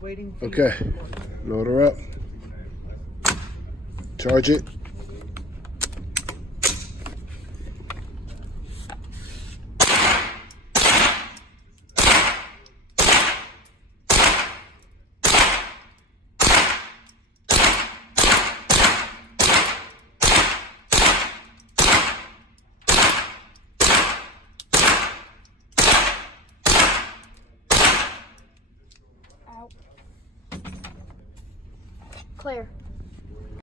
waiting for Okay. Load her up. Charge it. Claire.